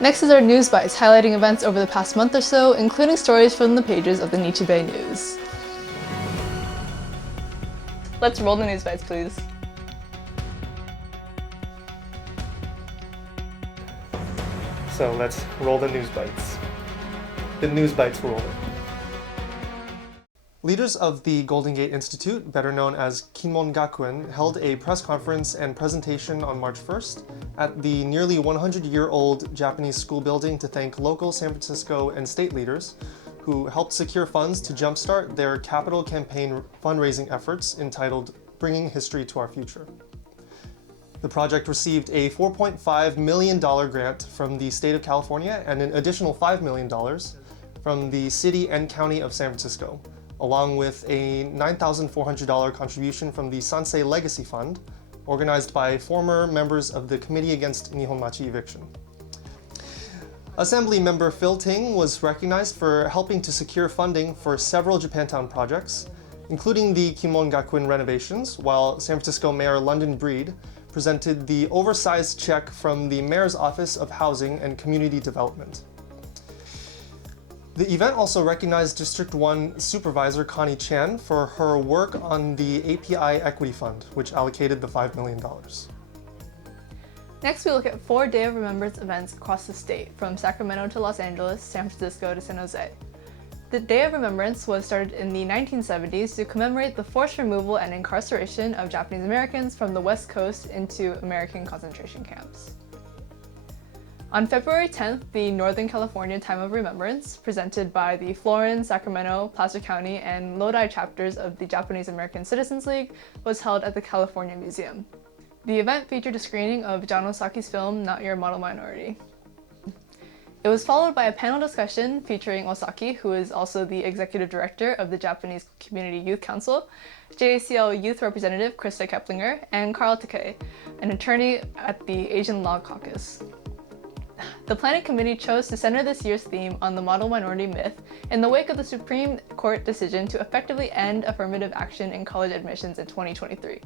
Next is our News Bites, highlighting events over the past month or so, including stories from the pages of the Nichibei News. Let's roll the News Bites, please. So let's roll the News Bites. The News Bites rolling. Leaders of the Golden Gate Institute, better known as Kinmon Gakuen, held a press conference and presentation on March 1st at the nearly 100-year-old Japanese school building to thank local San Francisco and state leaders who helped secure funds to jumpstart their capital campaign fundraising efforts entitled Bringing History to Our Future. The project received a $4.5 million grant from the state of California and an additional $5 million from the city and county of San Francisco, along with a $9,400 contribution from the Sansei Legacy Fund, organized by former members of the Committee Against Nihonmachi Eviction. Assembly member Phil Ting was recognized for helping to secure funding for several Japantown projects, including the Kinmon Gakuen renovations, while San Francisco Mayor London Breed presented the oversized check from the Mayor's Office of Housing and Community Development. The event also recognized District 1 Supervisor Connie Chan for her work on the API Equity Fund, which allocated the $5 million. Next, we look at 4 Day of Remembrance events across the state, from Sacramento to Los Angeles, San Francisco to San Jose. The Day of Remembrance was started in the 1970s to commemorate the forced removal and incarceration of Japanese Americans from the West Coast into American concentration camps. On February 10th, the Northern California Time of Remembrance, presented by the Florin, Sacramento, Placer County, and Lodi chapters of the Japanese American Citizens League, was held at the California Museum. The event featured a screening of John Osaki's film, Not Your Model Minority. It was followed by a panel discussion featuring Osaki, who is also the executive director of the Japanese Community Youth Council, JACL Youth Representative Krista Keplinger, and Carl Takei, an attorney at the Asian Law Caucus. The planning committee chose to center this year's theme on the model minority myth in the wake of the Supreme Court decision to effectively end affirmative action in college admissions in 2023.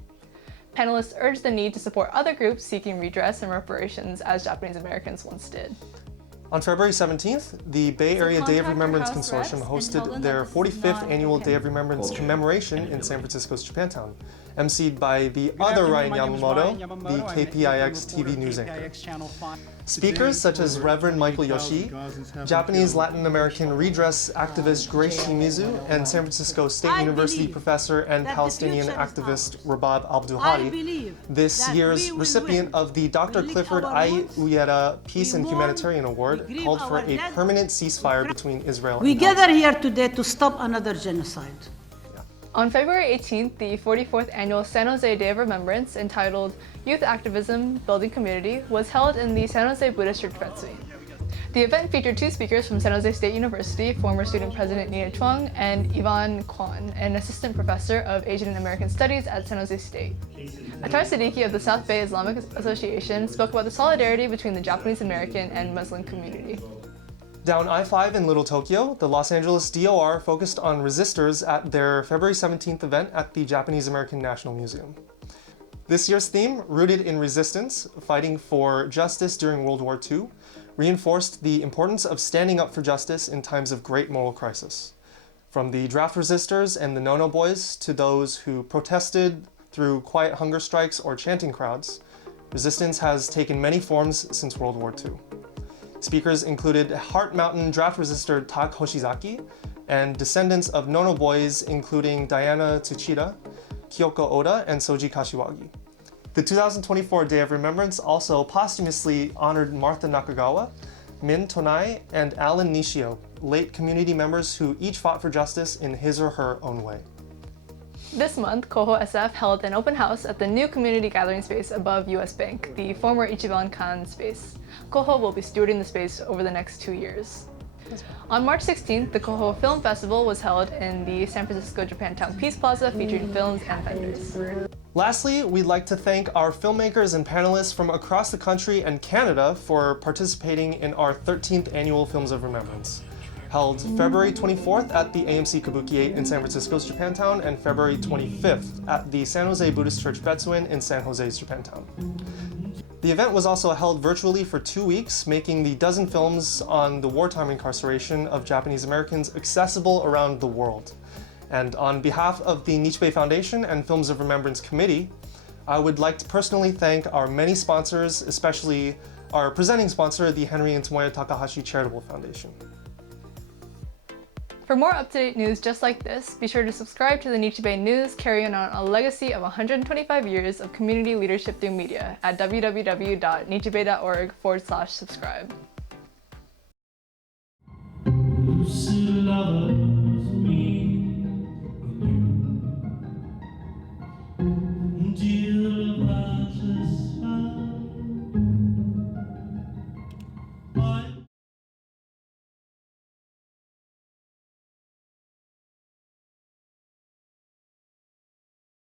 Panelists urged the need to support other groups seeking redress and reparations as Japanese Americans once did. On February 17th, the Bay Area Day of Remembrance Consortium hosted their 45th annual Day of Remembrance commemoration in San Francisco's Japantown, emceed by the other Ryan Yamamoto, the KPIX TV news anchor. Speakers such as Reverend Michael Yoshii, Japanese Latin American redress activist Grace Shimizu, and San Francisco State University professor and Palestinian activist Rabab Abdulhadi, this year's recipient of the Dr. Clifford I. Uyeda Peace and Humanitarian Award, called for a permanent ceasefire between Israel and We gather here today to stop another genocide. On February 18th, the 44th annual San Jose Day of Remembrance, entitled Youth Activism Building Community, was held in the San Jose Buddhist Church Betsy. The event featured 2 speakers from San Jose State University, former student president Nina Chuang, and Yvonne Kwan, an assistant professor of Asian and American Studies at San Jose State. Attar Siddiqui of the South Bay Islamic Association spoke about the solidarity between the Japanese American and Muslim community. Down I-5 in Little Tokyo, the Los Angeles DOR focused on resistors at their February 17th event at the Japanese American National Museum. This year's theme, Rooted in Resistance, Fighting for Justice During World War II, reinforced the importance of standing up for justice in times of great moral crisis. From the draft resistors and the No-No Boys to those who protested through quiet hunger strikes or chanting crowds, resistance has taken many forms since World War II. Speakers included Heart Mountain draft resistor Tak Hoshizaki and descendants of No-No Boys including Diana Tsuchida, Kyoko Oda, and Soji Kashiwagi. The 2024 Day of Remembrance also posthumously honored Martha Nakagawa, Min Tonai, and Alan Nishio, late community members who each fought for justice in his or her own way. This month, Koho SF held an open house at the new community gathering space above US Bank, the former Ichiban Kan space. Koho will be stewarding the space over the next 2 years. On March 16th, the Koho Film Festival was held in the San Francisco Japantown Peace Plaza, featuring films and vendors. Lastly, we'd like to thank our filmmakers and panelists from across the country and Canada for participating in our 13th annual Films of Remembrance, held February 24th at the AMC Kabuki 8 in San Francisco's Japantown and February 25th at the San Jose Buddhist Church Betsuen in San Jose's Japantown. The event was also held virtually for 2 weeks, making the dozen films on the wartime incarceration of Japanese Americans accessible around the world. And on behalf of the Nichibei Foundation and Films of Remembrance Committee, I would like to personally thank our many sponsors, especially our presenting sponsor, the Henry and Tomoya Takahashi Charitable Foundation. For more up-to-date news just like this, be sure to subscribe to the Nichibei News, carrying on a legacy of 125 years of community leadership through media at www.nichibei.org/subscribe.